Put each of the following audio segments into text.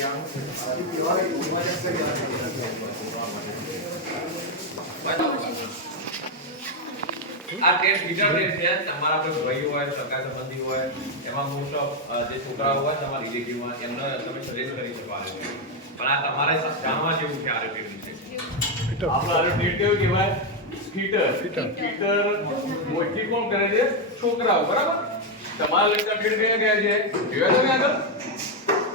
આ ટેસ્ટ બીજા ટેસ્ટ છે તમારા કોઈ ભાઈ હોય સગા સંબંધી હોય એમાં મોસ્ટ ઓફ જે છોકરાઓ હોય તમારા રિલેટિવમાં એમને તમે સજેસ્ટ કરી શકો આ રીતે પણ આ તમારે જાણવા જેવું છે આ રીતે આપણો આ રીતે કેવું કહેવાય ફીટર મોટી કોણ કરે છે છોકરાઓ બરાબર તમારા લગતા ફીડ કયા ગયા છે જોયા તમે આગળ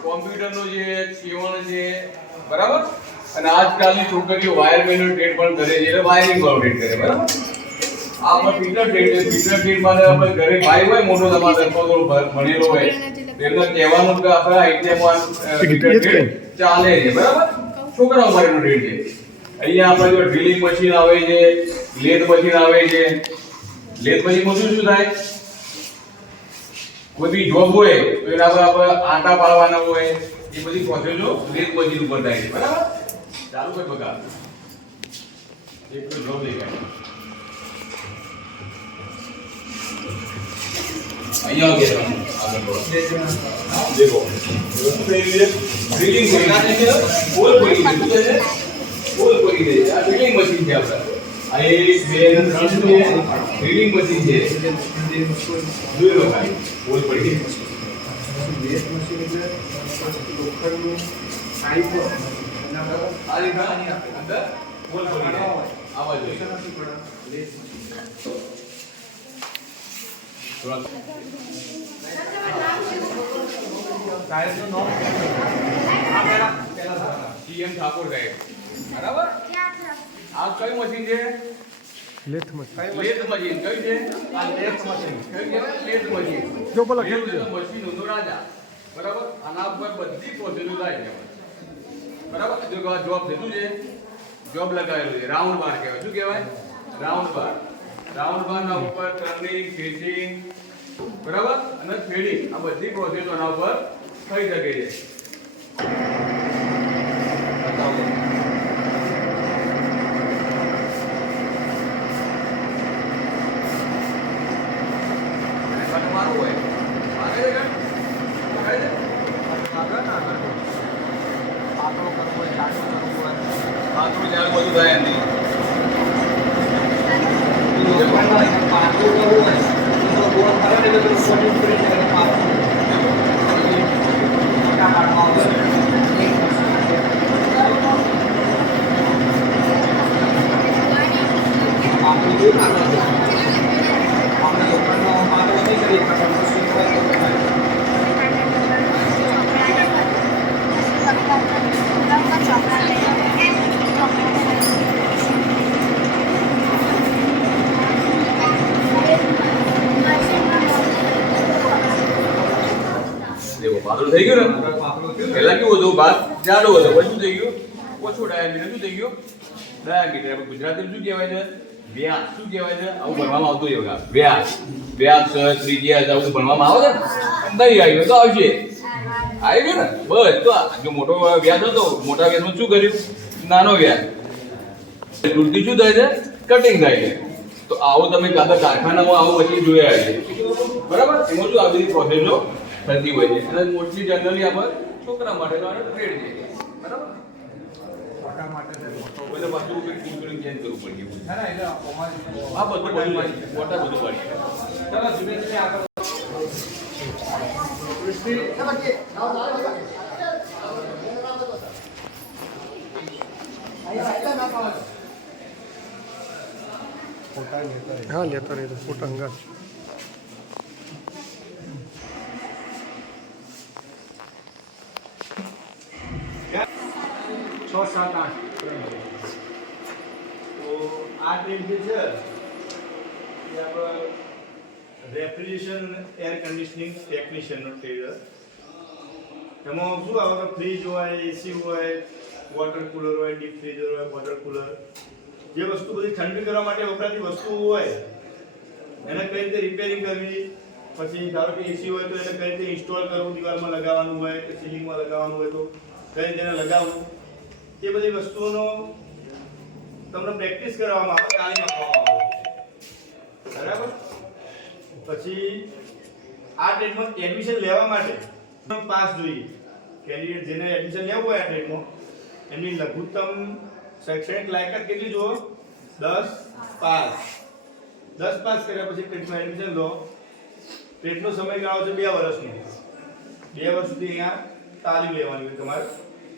કોમ્પ્યુટરનો જે સીવણ છે બરાબર અને આજકાલની છોકરીઓ વાયરમેનનો ટ્રેડ પણ કરે છે એટલે વાયરિંગ વાળો ટ્રેડ કરે બરાબર આ પણ ફીટર ટ્રેડ માં આપણે ઘરે ભાઈ હોય મોટો તમારો દરવાજો ભણેલો હોય તેમને કહેવાનું કે આપણા આઈટીએમમાં ફીટર ચાલે છે બરાબર છોકરાઓ માટેનો ટ્રેડ છે અહીંયા આપણે જો ડ્રિલિંગ મશીન આવે છે લેથ મશીન આવે છે લેથ મશીનમાં શું થાય કોઈ બી જોબ હોય તો એના પર આપણે આટા પાડવાના હોય એ બધી પ્રોસેસો લેથ મશીન ઉપર થાય છે બરાબર ચાલુ કોઈ બગા એક તો જોબ લઈ ગયા અહીંયા આગે આગળ દેખો ડ્રિલિંગ કરી નાખે છે બોલ કરી દે બોલ કરી દે આ ડ્રિલિંગ મશીન છે આપણા આ એક બે ત્રણ છે ડ્રિલિંગ મશીન છે જોઈ લો ભાઈ બોલ પડી ગઈ લેથ મશીન એટલે લોખંડનું પાઇપ આ રીતના આની અંદર બોલ પડી જાય આવા જોઈએ લેથ મશીન સાહેબનું નામ પેલા સીએમ ઠાકોર સાહેબ બરાબર આ કઈ મશીન છે લેથ મશીન કઈ છે આ લેથ મશીન કઈ કહેવાય લેથ મશીન જો બોલો કેવું છે મશીન નો રાજા બરાબર આના ઉપર બધી પ્રોસેસ થાય છે બરાબર જો આ જોબ દીધું છે જોબ લગાવેલું છે રાઉન્ડ બાર કહેવાય શું કહેવાય રાઉન્ડ બાર ના ઉપર ટર્નિંગ ફેસિંગ બરાબર અને થ્રેડિંગ આ બધી પ્રોસેસ આના ઉપર થઈ શકે છે મારું હોય મારે પાતળો કરવો હોય જાડો કરવો હોય પાતળું જાડું બધું થાય નહીં પાતળું કરવું હોય ગોળ કરે ને તો સોની કરી છે પાતળું મોટા પાડમાં આવે એક પાતળું દૂર નાખો આપણે લોખંડનો પાતળો નહીં કરી પણ મશીન હોય તો પાતળું થઈ ગયું ને પહેલા કેવું હતું ભાત જાડો હતો પછી થઈ ગયું ઓછું ડાયામીટર શું થઈ ગયું ડાયામીટર ગુજરાતીમાં શું કહેવાય છે વ્યાસ શું કહેવાય છે આવું ભણવામાં આવતું છે વ્યાસ ત્રિજ્યા આવું ભણવામાં આવે છે નહીં આવ્યું તો આવશે આવી ગયું ને બસ તો જો મોટો વ્યાસ હતો મોટા વ્યાસમાં શું કર્યું નાનો વ્યાસ તૂટતી શું થાય છે કટિંગ થાય છે તો આવું તમે કારખાનામાં આવું પછી જોયા છે બરાબર એમાં શું આ બધી પ્રોસેસો થતી હોય છે અને મોસ્ટલી જનરલી આપણે છોકરા માટેનો ટ્રેડ છે બરાબર મોટા માટે એટલે પાછું કંઈક ચેન્જ કરવું પડી ગયું છે ને એટલે આ બધું મોટા બધું પડી ચાલો ધીમે ધીમે આગળ હા લેતા રહી તો ફોટા અંગા 6, 7, 8 તો આ ટ્રેડ જે છે એ આપણે રેફ્રિજરેશન એર કન્ડિશનિંગ ટેકનિશિયનનો ટ્રેડ એમાં શું આવે ફ્રીજ હોય એસી હોય વોટર કુલર હોય ડીપ ફ્રીઝર હોય વોટર કુલર જે વસ્તુ બધી ઠંડી કરવા માટે વપરાતી વસ્તુઓ હોય એને કઈ રીતે રિપેરિંગ કરવી પછી ધારો કે એસી હોય તો એને કઈ રીતે ઇન્સ્ટોલ કરવું દિવાલમાં લગાવવાનું હોય કે સીલિંગમાં લગાવવાનું હોય તો કઈ રીતે એને લગાવવું એ બધી વસ્તુઓનો તમને પ્રેક્ટિસ કરવામાં આવે તાલીમ આપવામાં આવે બરાબર પછી આ ટ્રેડમાં એડમિશન લેવા માટે પાસ જોઈએ કેન્ડિડેટ જેને એડમિશન લેવું હોય આ ટ્રેડમાં એમની લઘુત્તમ શૈક્ષણિક લાયકાત કેટલી જુઓ 10 પાસ 10 પાસ કર્યા પછી ટ્રેડમાં એડમિશન લો ટ્રેડનો સમયગાળો છે 2 વર્ષનો 2 વર્ષ સુધી અહીંયા તાલીમ લેવાની હોય તમારે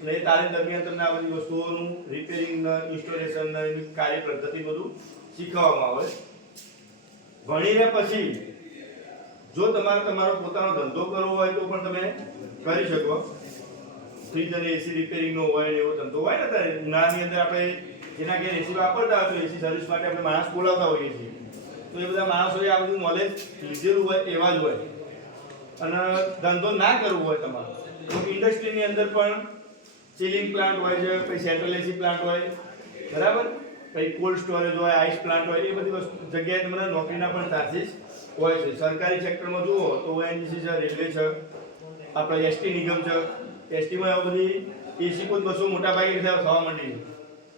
અને એ તાલીમ દરમિયાન તમને આ બધી વસ્તુઓનું રિપેરિંગ ઇન્સ્ટોલેશન એની કાર્ય પદ્ધતિ બધું શીખવવામાં આવે ભણીને પછી જો તમારે તમારો પોતાનો ધંધો કરવો હોય તો પણ તમે કરી શકો ફ્રીજ અને એસી રિપેરિંગનો હોય ને એવો ધંધો હોય ને ત્યારે ઉનાળાની અંદર આપણે જેના ઘેર એસી વાપરતા હોય તો એસી સર્વિસ માટે આપણે માણસ બોલાવતા હોઈએ છીએ તો એ બધા માણસોએ આ બધું નોલેજ લીધેલું હોય એવા જ હોય અને ધંધો ના કરવો હોય તમારે તો ઇન્ડસ્ટ્રીની અંદર પણ ચિલિંગ પ્લાન્ટ હોય છે પછી સેન્ટ્રલ એસી પ્લાન્ટ હોય બરાબર પછી કોલ્ડ સ્ટોરેજ હોય આઈસ પ્લાન્ટ હોય એ બધી વસ્તુ જગ્યાએ તમને નોકરીના પણ ચાન્સીસ હોય છે સરકારી સેક્ટરમાં જુઓ તો ઓએનજીસી છે રેલવે છે આપણે એસટી નિગમ છે એસટીમાં આ બધી એસી કોઈ બસો મોટા ભાગે થવા માંડી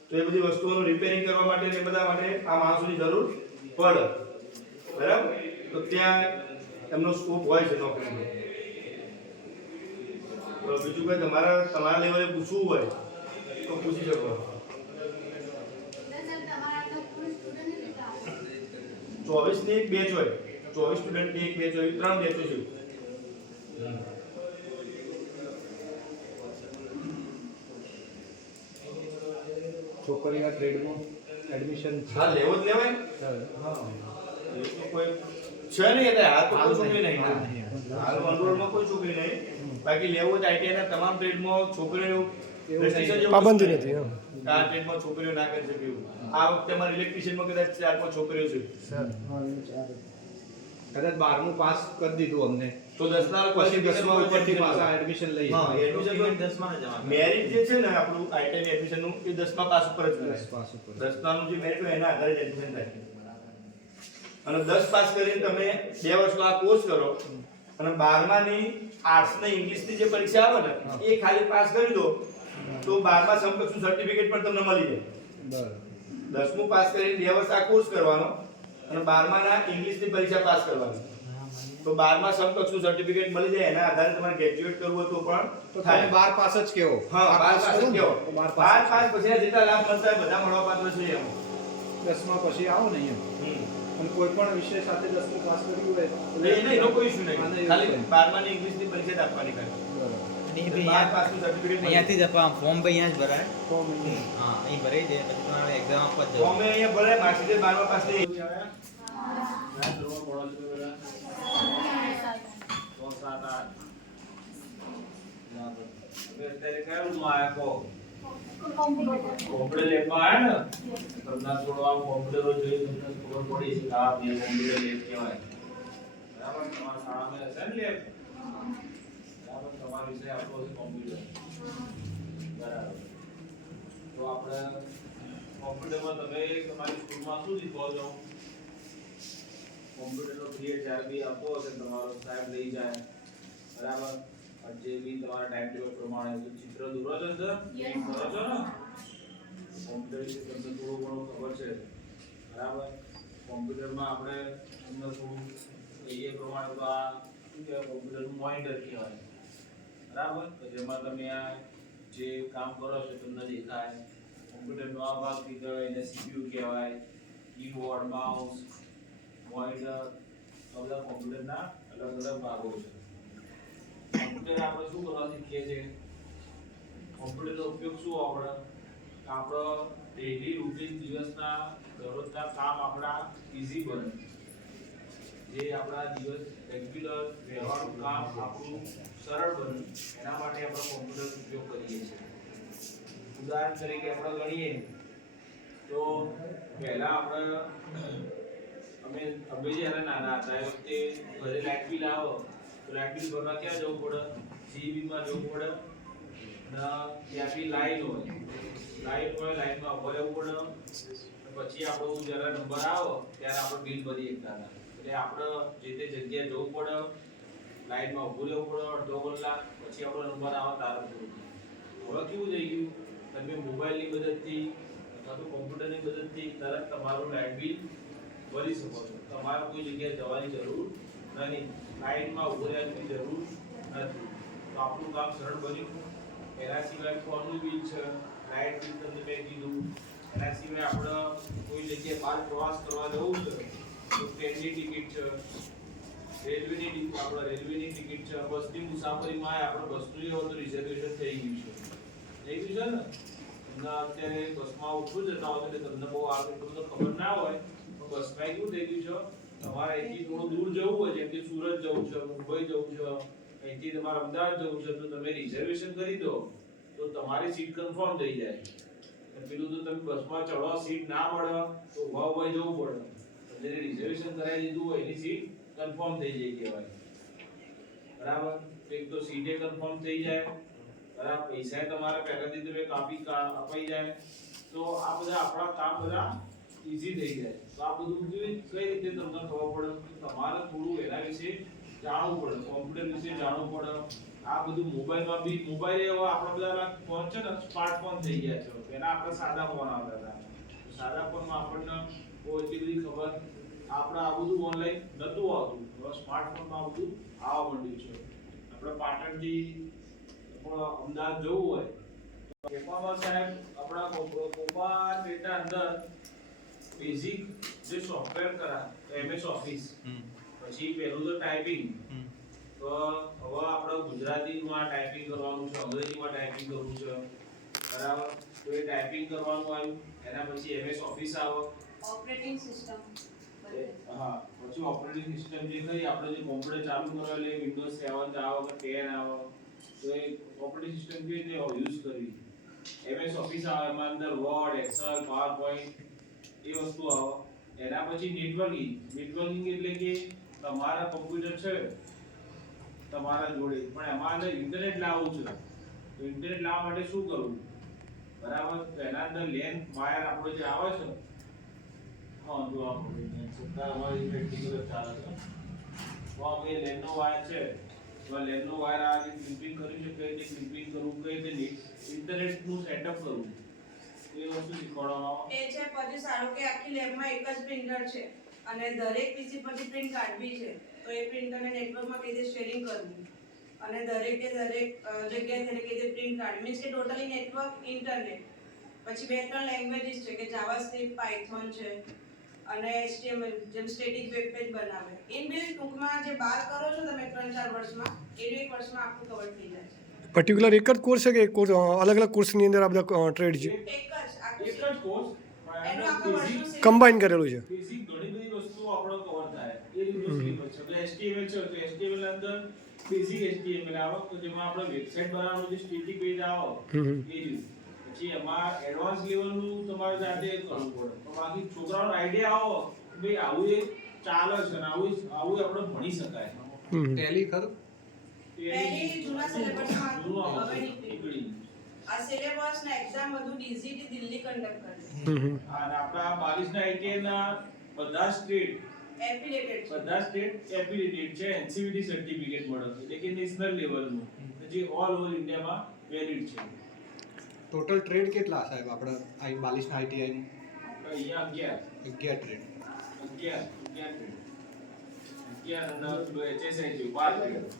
તો એ બધી વસ્તુઓનું રિપેરિંગ કરવા માટે ને એ બધા માટે આ માણસોની જરૂર પડે બરાબર તો ત્યાં એમનો સ્કોપ હોય છે નોકરીનો બીજું કોઈ તમારા લેવલે પૂછવું હોય તો પૂછી શકો 24 ની એક બેચ હોય 24 સ્ટુડન્ટ ની એક બેચ હોય 3 બેચો છે છોકરીના ટ્રેડમાં એડમિશન હા લેવો જ લેવાય હા એ તો કોઈ છે નહીં એટલે હાલ તો કોઈ છોકરી નહીં હાલ અંડોળમાં કોઈ છોકરી નહીં બાકી લેવો જ આઈટીઆઈ ના તમામ ટ્રેડમાં છોકરીઓ રેસ્ટ્રિક્શન જેવું પાબંદી નથી એમ. આ ટ્રેડમાં છોકરીઓ ના કરી શકે એવું આ વખતે અમારા ઇલેક્ટ્રિશિયનમાં કદાચ 4-5 છોકરીઓ છે કદાચ 12મું પાસ કરી દીધું અમને તો 10 ના પછી 10મા ઉપરથી પાછા એડમિશન લઈ હા એડમિશન 10 માં જવાનું મેરિટ જે છે ને આપણું આઈટીઆઈ ની એડમિશન નું એ 10 માં પાસ ઉપર જ થાય 10 પાસ ઉપર 10 નું જે મેરિટ હોય એના આધારે એડમિશન થાય અને 10 પાસ કરીને તમે 2 વર્ષનો આ કોર્સ કરો અને 12મા ની આર્ટ્સ ને ઇંગ્લિશ ની જે પરીક્ષા આવે ને એ ખાલી પાસ કરી દો તો 12મા સમકક્ષ સર્ટિફિકેટ પણ તમને મળી જાય બરાબર 10મું પાસ કરીને 2 વર્ષ આ કોર્સ કરવાનો અને 12મા ના ઇંગ્લિશ ની પરીક્ષા પાસ કરવાની તો 12મા સમકક્ષ સર્ટિફિકેટ મળી જાય એના આધારે તમારે ગ્રેજ્યુએટ કરવું હોય તો પણ તો તમે 12 પાસ જ કેવો હા 12 પાસ કેવો 12 12 પાસ પછી આ જેટલા લાભ મળતા હોય બધા મળવા પાત્ર છે એમ 10મા પછી આવો ને એમ અને કોઈ પણ વિષય સાથે 10મું પાસ કર્યું હોય નહીં એનો કોઈ ઇશ્યુ નહીં ખાલી 12મા ની ઇંગ્લિશ ની પરીક્ષા જ આપવાની ખાલી બરાબર 12 પાસ નું સર્ટિફિકેટ અહીંયાથી જ આપવા ફોર્મ બી અહીંયા જ ભરાય ફોર્મ હા અહીં ભરાઈ દે પછી તમારે એક્ઝામ આપવા જ ફોર્મ જવું અહીંયા ભરાય માર્કશીટ 12મા પાસ ની અત્યારે કયું માં આયા કો કોમ્પ્યુટર લેબમાં આયા ને તમને થોડો આમ કોમ્પ્યુટરો જોઈ તમને ખબર પડી છે કે આ બે કોમ્પ્યુટર લેબ કહેવાય બરાબર તમારા શાળામાં હશે ને લેબ બરાબર તમારો વિષય આપણો છે કોમ્પ્યુટર બરાબર તો આપણે કોમ્પ્યુટરમાં તમે તમારી સ્કૂલમાં શું શીખો છો કોમ્પ્યુટરનો પીરિયડ જ્યારે બી આપો હશે તમારો સાહેબ લઈ જાય બરાબર જે બી તમારા ટાઈમ ટેબલ પ્રમાણે તો ચિત્ર દોરો છો ને ડ્રોઈંગ કરો છો ને કોમ્પ્યુટર વિશે તમને થોડું ઘણું ખબર છે બરાબર કોમ્પ્યુટરમાં આપણે તમને થોડું એ પ્રમાણે તો આ શું કહેવાય કોમ્પ્યુટરનું મોનિટર કહેવાય બરાબર તો જેમાં તમે આ જે કામ કરો છો તમને દેખાય કોમ્પ્યુટરનો આ ભાગ કીધો એને સીપીયુ કહેવાય કીબોર્ડ માઉસ મોનિટર આ બધા કોમ્પ્યુટરના અલગ અલગ ભાગો છે કોમ્પ્યુટર આપણે શું કરવા શીખીએ છીએ કોમ્પ્યુટરનો ઉપયોગ શું આપણો ડેઈલી રૂટીન દિવસના દરરોજના કામ આપણા ઈઝી બને જે આપણા દિવસ રેગ્યુલર વ્યવહારનું કામ આપણું સરળ બને એના માટે આપણે કોમ્પ્યુટરનો ઉપયોગ કરીએ છીએ ઉદાહરણ તરીકે આપણે ગણીએ તો પહેલા અમે જ્યારે નાના હતા એ વખતે ઘરે લાઇટ બિલ આવો તો લાઇટ બિલ ભરવા ક્યાં જવું પડે સીબી માં જવું પડે ને ત્યાંથી લાઈન હોય લાઈનમાં ઉભા રહેવું પડે પછી આપણો જ્યારે નંબર આવો ત્યારે આપણે બિલ ભરી શકતા હતા એટલે આપણે જે તે જગ્યાએ જવું પડે લાઈનમાં ઊભું રહેવું પડે અડધો કલાક પછી આપણો નંબર આવે તારે પૂરું હવે કેવું થઈ ગયું તમે મોબાઈલની મદદથી અથવા તો કોમ્પ્યુટરની મદદથી તરત તમારું લાઇટ બિલ ભરી શકો છો તમારે કોઈ જગ્યાએ જવાની જરૂર નથી લાઈનમાં ઊભું રહેવાની જરૂર નથી તો તો આપણું કામ સરળ બન્યું. એના સિવાય ફોનનું બિલ છે, લાઇટ બિલ તમને મેં કીધું. એના સિવાય આપણે કોઈ જગ્યાએ બહાર પ્રવાસ કરવા જવું છે તો ટ્રેનની ટિકિટ છે, રેલવેની ટિકિટ છે, બસની મુસાફરીમાં આપણે બસનું હોય તો રિઝર્વેશન થઈ ગયું છે. થઈ ગયું છે ને? તમને અત્યારે બસમાં ઉઠવું જતા હોય એટલે તમને બહુ આગળ તો ખબર ના હોય, પણ બસમાં કેવું થઈ ગયું છે, તમારે અહીંથી થોડું દૂર જવું હોય, જેમ કે સુરત જવું છે, મુંબઈ જવું છે, અહીંથી તમારે અમદાવાદ જવું છે, તો તમે રિઝર્વેશન કરી દો તો તમારી સીટ કન્ફર્મ થઈ જાય. અને પેલું તો તમે બસમાં ચડો, સીટ ના મળે તો ઉભા ઉભા જવું પડે. જેને રિઝર્વેશન કરાવી દીધું હોય એની સીટ કન્ફર્મ થઈ જાય કહેવાય. બરાબર? એક તો સીટે કન્ફર્મ થઈ જાય, બરાબર, પૈસા તમારે પહેલાથી તમે અપાઈ જાય, તો આ બધા આપણા કામ બધા ઈઝી થઈ જાય. તો આ બધું કઈ રીતે તમને ખબર પડે? તમારે થોડું એના વિશે જાણવું પડે, કોમ્પ્યુટર વિશે જાણવું પડે. આ બધું મોબાઈલમાં બી, મોબાઈલ એવા આપણા બધા ફોન છે ને સ્માર્ટફોન થઈ ગયા છે. પહેલા આપણે સાદા ફોન આવતા હતા, સાદા ફોનમાં આપણને કોઈ એટલી બધી ખબર, આપણે આ બધું ઓનલાઈન નતું આવતું. હવે સ્માર્ટફોનમાં આ બધું આવવા માંડ્યું છે. આપણે પાટણથી અમદાવાદ જવું હોય તો કોપામાં સાહેબ આપણા કોપા ડેટા અંદર બેઝિક જે સોફ્ટવેર કરા MS ઓફિસ, પછી પહેલું તો ટાઈપિંગ. તો હવે આપણે ગુજરાતીમાં ટાઈપિંગ કરવાનું છે, અંગ્રેજીમાં ટાઈપિંગ કરવું છે, બરાબર? તો એ ટાઈપિંગ કરવાનું આવ્યું. એના પછી MS ઓફિસ આવે, ઓપરેટિંગ સિસ્ટમ. હા, પછી ઓપરેટિંગ સિસ્ટમ જે કઈ આપણે જે કોમ્પ્યુટર ચાલુ કરવા એટલે વિન્ડોઝ 7 આવે કે 10 આવે, તો એ ઓપરેટિંગ સિસ્ટમ કેવી રીતે યુઝ કરવી. MS ઓફિસ આવે, એમાં અંદર વર્ડ, એક્સેલ, પાવરપોઈન્ટ એ વસ્તુ આવે. એના પછી નેટવર્કિંગ એટલે કે તમારા કોમ્પ્યુટર છે તમારા જોડે, પણ એમાં અંદર ઇન્ટરનેટ લાવવું છે. તો ઇન્ટરનેટ લાવવા માટે શું કરવું? બરાબર? તો એના અંદર લેન વાયર આપણો જે આવે છે, હા, જો આપણે સત્તા અમારી પ્રેક્ટિકલ ચાલે છે. તો આપણે લેનનો વાયર છે, તો લેનનો વાયર આ રીતે ક્લિપિંગ કરી છે, કઈ રીતે ક્લિપિંગ કરવું, કઈ રીતે ઇન્ટરનેટનું સેટઅપ કરવું, એ વસ્તુ શીખવાડવામાં આવે. એ છે. પછી સારું કે આખી લેબમાં એક જ પ્રિન્ટર છે અને દરેક પીસી પરથી પ્રિન્ટ કાઢવી છે, તો એ પ્રિન્ટરને નેટવર્કમાં કઈ રીતે શેરિંગ કરવું અને દરેકે દરેક જગ્યાએ કઈ રીતે પ્રિન્ટ કાઢવી, મીન્સ કે ટોટલી નેટવર્ક ઇન્ટરનેટ. પછી 2-3 લેંગ્વેજીસ છે કે જાવાસ્ક્રિપ્ટ, પાયથોન છે અને HTML, જેમ સ્ટેટિક વેબ પેજ બનાવે. ઇનબિલ્ટ ટૂંકમાં જે બાર કરો છો તમે 3-4 વર્ષમાં, એ 1 વર્ષમાં આખું કવર થઈ જાય છે. પર્ટિક્યુલર એક જ કોર્સ છે કે એક કોર્સ અલગ અલગ કોર્સની અંદર આ બધા ટ્રેડ છે? એક જ આખું એક જ કોર્સ એનું આખું વર્ષનું syllabus. કમ્બાઈન કરેલું છે. બેઝિક ઘણી બધી વસ્તુઓ આપણો કવર થાય એ રીતનું સિલેબસ છે. તો HTML છે, તો HTML ની અંદર બેઝિક HTML આવે, તો જેમાં આપણે વેબસાઈટ બનાવવાનું જે સ્ટેટિક પેજ આવે એ રીત. પછી એમાં એડવાન્સ લેવલનું તમારે જાતે કરવું પડે. તો બાકી છોકરાઓનો આઈડિયા આવો કે ભાઈ આવું એક ચાલે છે ને આવું આપણે ભણી શકાય. ટેલી ખરું? પહેલી જૂના સિલેબસમાં જૂનું હવે આવે, નીકળી નીકળી. આ સિલેબસ ને એક્ઝામ બધું DCT દિલ્હી કન્ડક્ટ કરે અને આપણા 22 ના ITI ના બધા સ્ટેટ એફિલિએટેડ છે. બધા સ્ટેટ એફિલિએટેડ છે, NCVT સર્ટિફિકેટ મળે છે, એટલે કે નેશનલ લેવલનું, જે ઓલ ઓવર ઇન્ડિયામાં વેલિડ છે. ટોટલ ટ્રેડ કેટલા સાહેબ આપણે 22 ના ITI નું? અહીંયા 11 ટ્રેડ. 11 અને પેલું HSI છે 12 ટ્રેડ.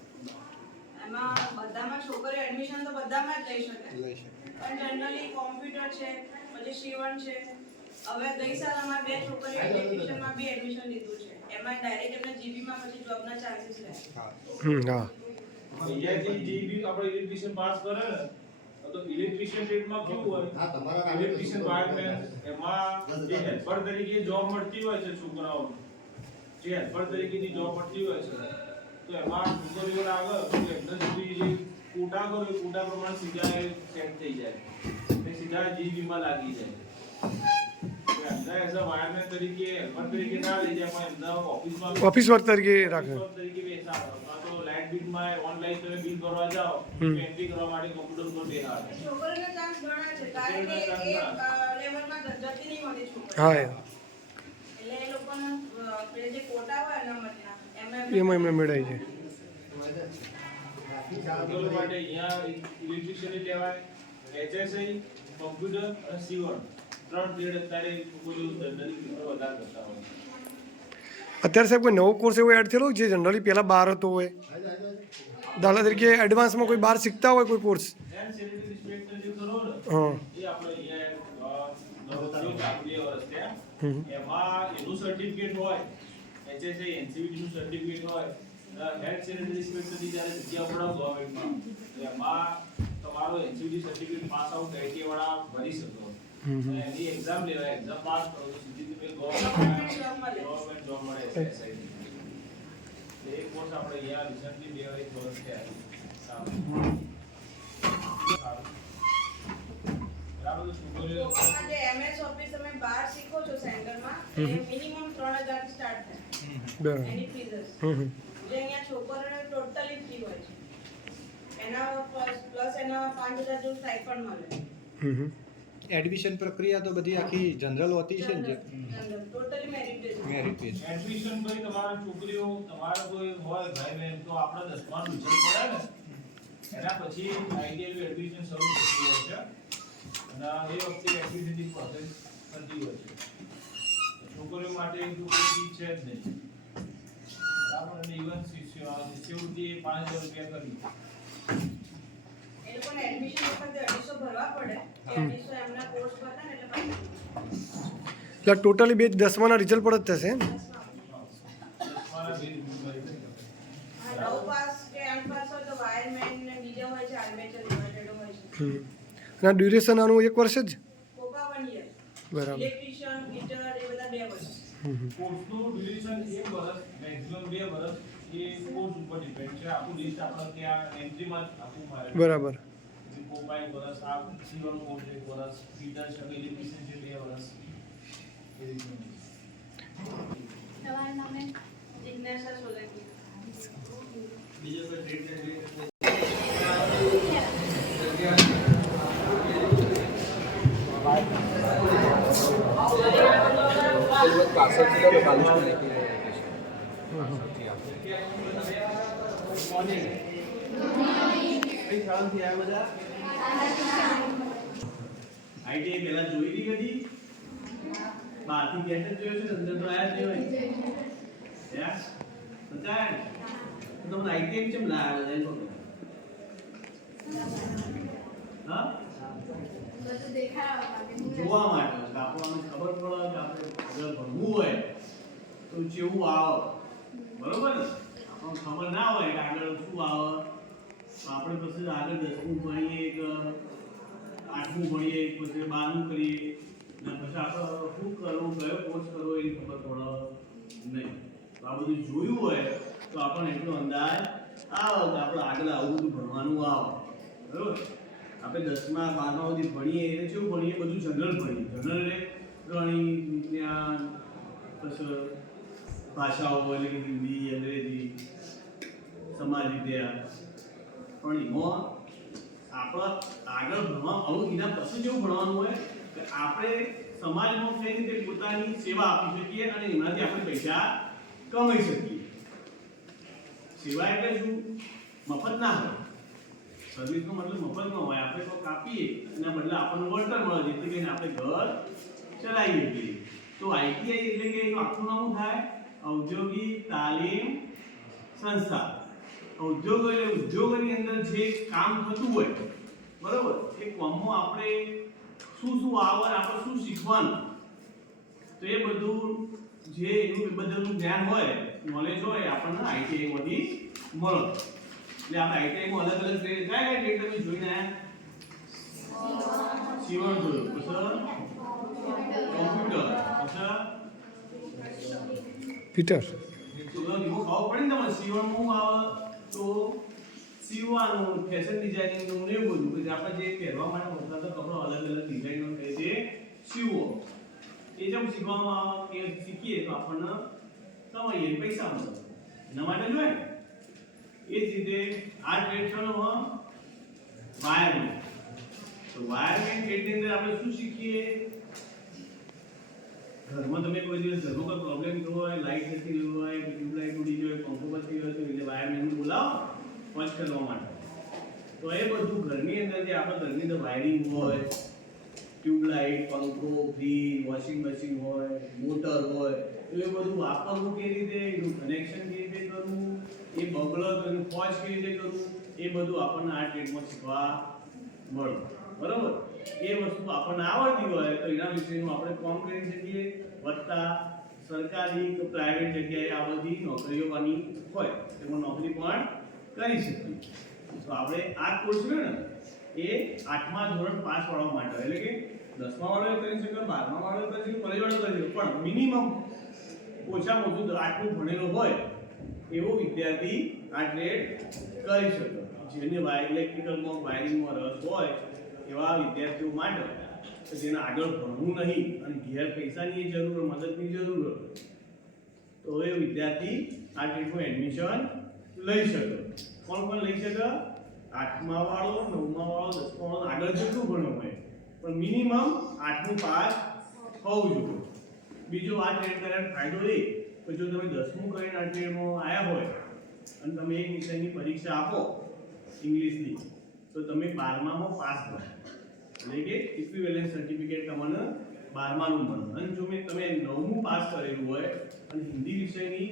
એમાં બધામાં છોકરીઓ એડમિશન તો બધામાં જ લઈ શકે, લઈ શકે. પણ જનરલી કોમ્પ્યુટર છે, પછી સીવણ છે. હવે ગઈ સાલ અમાર 2 છોકરીઓ ઇલેક્ટ્રિશિયનમાં બી એડમિશન લીધું છે. એમાં ડાયરેક્ટ એમને જીબીમાં પછી જોબના ચાન્સીસ રહે. હા. હા. અહીંયાથી જે બી આપણે ઇલેક્ટ્રિશિયન પાસ કરે ને, તો ઇલેક્ટ્રિશિયન ટ્રેડમાં કેવું હોય, ઇલેક્ટ્રિશિયન વાયરમેન, એમાં જે હેલ્પર તરીકે જોબ મળતી હોય છે છોકરાઓને, જે હેલ્પર તરીકેની જોબ મળતી હોય છે, તો એમાં છોકરીઓ આગળ તો એમને સુધી જે કોટા કરો એ કોટા પ્રમાણે સીધા એ સેટ થઈ જાય અને સીધા જીબીમાં લાગી જાય. તો એમને એઝ અ વાયરમેન તરીકે, હેલ્પર તરીકે ના લઈ જાય, પણ એમને ઓફિસ વર્ક તરીકે રાખે. તરીકે બેસાડો. કાં તો લાઇટ બિલમાં ઓનલાઈન તમે બિલ ભરવા જાઓ, એન્ટ્રી કરવા માટે કોમ્પ્યુટર પર બેસાડો. છોકરીઓના ચાન્સ ઘણા છે, કારણ કે એ લેવલમાં જતી નહીં હોતી છોકરીઓ. હા, એટલે એ લોકોના જે કોટા હોય અનામતના એમાં એમને મેળાય છે. છોકરીઓ માટે અહીંયા ઇલેક્ટ્રિશિયન લેવાય, HSI, કોમ્પ્યુટર અને સીવણ 3 ટ્રેડ અત્યારે છોકરીઓ જનરલી વધારે કરતા હોય. અત્યારે સાહેબ કોઈ નવો કોર્સ એવો એડ થયેલો જે જનરલી પહેલાં 12 હતો હોય? દાખલા તરીકે એડવાન્સમાં કોઈ બહાર શીખતા હોય કોઈ કોર્સ એન્ડ સેનિટરી ઇન્સ્પેક્ટર જે કરો ને હા એ આપણે અહીંયા દરરોજ ચાલુ 2 વર્ષ થયા હમ. એમાં એનું સર્ટિફિકેટ હોય HSI NCVT નું સર્ટિફિકેટ હોય હેડ સેનિટરી ઇન્સ્પેક્ટરની જ્યારે જગ્યા પડાવ ગવર્નમેન્ટમાં તો એમાં તમારો NCVT certificate pass out IT વાળા ભરી શકો અને એની એક્ઝામ લેવાય એક્ઝામ પાસ કરો તો સીધી તમે ગવર્નમેન્ટ જોબ મળે. ગવર્નમેન્ટ જોબ મળે SSI એ કોર્સ આપણે અહીંયા રિસન્ટલી 2 વર્ષ થયા સારું. બરાબર તો છોકરીઓ કોકોમાં જે MS ઓફિસ તમે બહાર શીખો છો સેન્ટરમાં એ મિનિમમ 3000 થી સ્ટાર્ટ થાય બરાબર એની ફીસ હમ જે અહીંયા છોકરીઓને ટોટલી ફ્રી હોય છે એના પ્લસ એના 5000 જેવું સ્ટાઇપન્ડ મળે હમ એડમિશન પ્રક્રિયા તો બધી આખી જનરલ હોતી છે ને જે totally merit base merit base admission કરી તમારા છોકરીઓ તમારા કોઈ હોય ભાઈ બહેન તો આપણે 10માં રિઝલ્ટ પડે ને એના પછી આઈડિયલ એડમિશન શરૂ થતું હોય છે અને એ વખતે એડમિશનની પ્રોસેસ થતી હોય છે છોકરીઓ માટે એટલું કોઈ ફી છે જ નહીં બરાબર અને ઇવન શિષ્યવૃત્તિ 5000 રૂપિયા કરી એ લોકોને એડમિશન વખતે 250 ભરવા પડે એ 250 એમના કોર્સ પતે ને એટલે પાછું એટલે ટોટલી બે 10માના રિઝલ્ટ પર જ થશે ને? તમારા બે નવ પાસ કે 8 પાસ હોય તો વાયરમેન ને બીજા હોય છે આર્મેચર રિલેટેડ હોય છે હમ અને ડ્યુરેશન આનું 1 વર્ષ જ કોપા 1 યર બરાબર ઇલેક્ટ્રિશિયન ફિટર એ બધા 2 વર્ષ કોર્સનું ડ્યુરેશન 1 વર્ષ મેક્સિમમ 2 વર્ષ એ કોર્સ ઉપર ડિપેન્ડ છે આખું લિસ્ટ આપણે ત્યાં એન્ટ્રીમાં જ આખું મારે બરાબર કોપા 1 વર્ષ આ સીવન કોર્સ 1 વર્ષ ફીટર છે ઇલેક્ટ્રિશિયન છે 2 વર્ષ એ રીતનું તમારું નામ જિજ્ઞાસા સોલંકી બીજો કોઈ ટ્રીટમેન્ટ આઈટીઆઈ પહેલા જોઈ હતી કદી બહારથી ગેટ જ જોયો છે અંદર તો આયા જ નહીં હોય યા બતાય તો તમને આઈટીઆઈ કેમ લાવ્યા બધા હા બધું દેખાડવા માટે જોવા માટે કે આપણને ખબર પડે કે આપણે આગળ ભણવું હોય તો જેવું આવે બરોબર ને આપણને ખબર ના હોય કે આગળ શું આવે તો આપણે પછી આગળ 10મું ભણીએ કે 8મું ભણીએ પછી 12મું કરીએ અને પછી આપણે શું કરવું કયો કોર્સ કરવો એની ખબર પડે નહીં તો આ બધું જોયું હોય તો આપણને એટલો અંદાજ આવે કે આપણે આગળ આવું બધું ભણવાનું આવે બરોબર આપણે 10માં 12માં સુધી ભણીએ એટલે કેવું ભણીએ બધું જનરલ ભણીએ જનરલ એટલે ગણિત વિજ્ઞાન પછી ભાષાઓ એટલે કે હિન્દી અંગ્રેજી સમાજ વિદ્યા પણ એમાં આપણે આગળ ભણવા આવું એના પછી જેવું ભણવાનું હોય કે આપણે સમાજમાં કઈ રીતે પોતાની સેવા આપી શકીએ અને એમાંથી આપણે પૈસા કમાઈ શકીએ સેવા એટલે શું મફત ના હોય સર્વિસનો મતલબ મફત ન હોય આપણે તો કાપીએ એના બદલે આપણને વળતર મળે જેથી કરીને આપણે ઘર ચલાવી શકીએ તો આઈટીઆઈ એટલે કે એનું આખું નામ થાય ઔદ્યોગિક તાલીમ સંસ્થા ઉદ્યોગ એટલે ઉદ્યોગની અંદર જે કામ થતું હોય બરોબર એ કામમાં આપણે શું શું આવડ આપણે શું શીખવાનું તો એ બધું જે એનું બધું જ્ઞાન હોય નોલેજ હોય આપણને આઈટીઆઈ માંથી મળે એટલે આપણે આઈટીઆઈ માં અલગ અલગ ટ્રેડ કયા ટ્રેડ તમે જોઈને આયા સીવણ જોયું પછી કોમ્પ્યુટર પછી પીટર તો એમાં ખાવ પડે ને તમારે સીવણનું આવે તો સીવવાનું ફેશન ડિઝાઇનિંગ નું ને એવું બધું કે આપણે જે પહેરવા માટે વપરાતા કપડા અલગ અલગ ડિઝાઇનનો થાય છે સીવો એ જેમ શીખવામાં આવે એ શીખીએ તો આપણને કમાઈએ પૈસા મળે એના માટે જોઈએ એ જ રીતે આ ટ્રેડ છે ને વાયરમેન તો વાયરમેન ટ્રેડની અંદર આપણે શું શીખીએ ઘરમાં તમે કોઈ દિવસ ઘરમાં કોઈ પ્રોબ્લેમ થયો હોય લાઈટ નથી હોય કે ટ્યુબલાઇટ ઉડી જાય પંખો બંધ થઈ ગયો તો એટલે વાયરમેનને બોલાવો પંચ કરવા માટે તો એ બધું ઘરની અંદર જે આપણે ઘરની અંદર વાયરિંગ હોય ટ્યુબલાઇટ, પંખો, ફ્રીજ, વોશિંગ મશીન હોય, મોટર હોય, તો એ બધું વાપરવું કેવી રીતે, એનું કનેક્શન કેવી રીતે કરવું, એ બગડે તો એનું ફોજ કેવી રીતે કરવું, એ બધું આપણને આ ટ્રેડમાં શીખવા મળે. બરોબર? એ વસ્તુ આપણને આવડતી હોય તો એના વિશેનું આપણે કામ કરી શકીએ. વત્તા સરકારી કે પ્રાઇવેટ જગ્યાએ આ બધી નોકરીઓની હોય એમાં નોકરી પણ કરી શકીએ. તો આપણે આ કોર્સ છે ને એ 8મા ધોરણ પાસ વાળા માટે, એટલે કે 10મા વાળો કરી શકે, 12મા વાળો કરી શકે, કોલેજ વાળો કરી શકે, પણ મિનિમમ ઓછામાં ઓછું 8મું ભણેલો હોય એવો વિદ્યાર્થી આ ટ્રેડ કરી શકે. જેને ઇલેક્ટ્રિકલમાં વાયરિંગમાં રસ હોય એવા વિદ્યાર્થીઓ માટે કે જેને આગળ ભણવું નહીં અને ઘેર પૈસાની જરૂર, મદદની જરૂર હોય, તો એ વિદ્યાર્થી આ ટ્રેડમાં એડમિશન લઈ શકે. કોણ કોણ લઈ શકે? 8મા વાળો, 9મા વાળો, 10મા વાળો, આગળ જેટલું ભણ્યો હોય પણ મિનિમમ 8મું પાસ હોવું જોઈએ. બીજો આ ટ્રેડ કર્યાનો ફાયદો એ કે જો તમે 10મું કરીને આ ટ્રેડમાં આવ્યા હોય અને તમે એક વિષયની પરીક્ષા આપો ઇંગ્લિશની, તો તમે 12મામાં પાસ થો, એટલે કે ઇક્વિવેલન્ટ સર્ટિફિકેટ તમને 12માનું મળે. અને જો તમે 9મું પાસ કરેલું હોય અને હિન્દી વિષયની